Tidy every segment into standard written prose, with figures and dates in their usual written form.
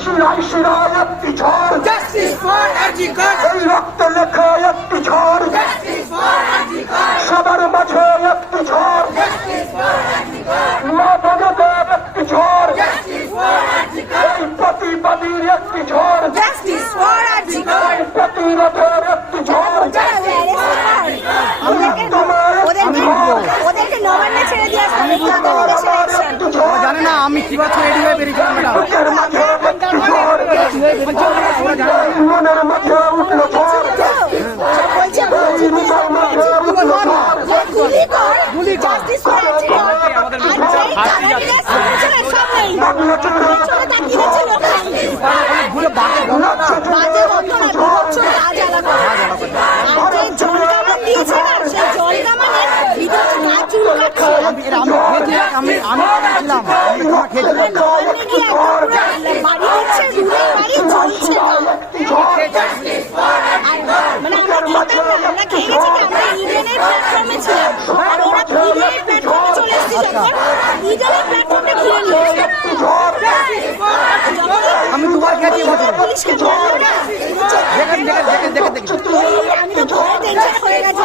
শিরায় শিরায় একটি ঝড়, Justice for Arjikar, এই রক্ত লেখা একটি ঝড়, Justice for Arjikar, সবার মাঝে একটি ঝড়, Justice for Arjikar, মা বোনদের একটি ঝড়, Justice for Arjikar, এই প্রতিবাদীর একটি ঝড়, Justice for Arjikar, প্রতিরোধের একটি ঝড়, ওদেরকে নবান্নে ছেড়ে দিয়ে আসতে হবে, একটি ঝড়, জানে না আমি ঠিক আছে রেডি হয়ে বেরিয়েছিলাম ম্যাডাম বুকের মাঝে একটি ঝড়, মনের মাঝে উঠলো ঝড়, বুকের মাঝে উঠলো ঝড়, জাস্টিস ফর আর্জিকর আর যেই চালাকিরা শুনেছিল সব নেই পেছনে তাকিয়ে ছিল বাজে বন্ধ না বছর কাজ আলাদা আর যে জল কামান দিয়েছে না সেই জল কামানের ভিতরে গা চুল কাটছে আমি নবান্নে গিয়ে একদম পুরো বাড়ি দিচ্ছে দূরে বাড়ি জ্বলছে মানে আমরা খেতাম না আমরা খেয়ে গেছি কি আমরা ইডেনের প্ল্যাটফর্মে ছিলাম আর ওরা ইডেনের প্ল্যাটফর্মে চলে এসেছি যখন ইডেনের প্ল্যাটফর্মটা ঘিরে নিয়েছে আমি দুবার খেয়েছি পুলিশকে বললো না আমি তো ভয়ে টেনশন হয়ে গেছে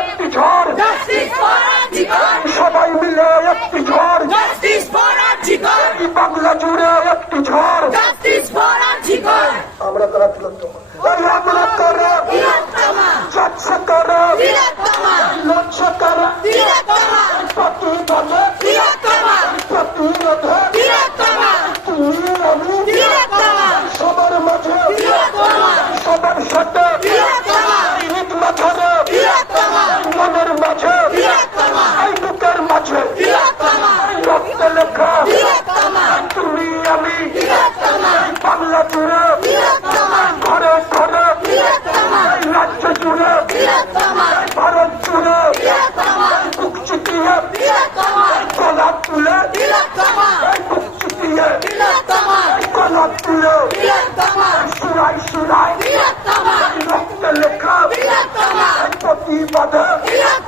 একটি ঝড়, Justice for Arjikar, সবাই মিলে একটি ঝড়, Justice for Arjikar, এই বাংলা জুড়ে একটি ঝড়, Justice for Arjikar, আমরা তারা তিলোত্তমা, এই আমরা তারা তিলোত্তমা, যাচ্ছে তারা তিলোত্তমা, লড়ছে তারা তিলোত্তমা, প্রতিবাদে তিলোত্তমা, প্রতিরোধে তিলোত্তমা, তুমি আমি তিলোত্তমা, সবার মাঝে তিলোত্তমা, সবার সাথে তিলোত্তমা, ঈদ মাথারে তিলোত্তমা, মনের মাঝে তিলোত্তমা, এই বুকের মাঝে তিলোত্তমা, রক্ত লেখা তিলোত্তমা, তুমি আমি তিলোত্তমা, বাংলা জুড়ে তিলোত্তমা, ঘরে ঘরে তিলোত্তমা, রাজ্য জুড়ে তিলোত্তমা,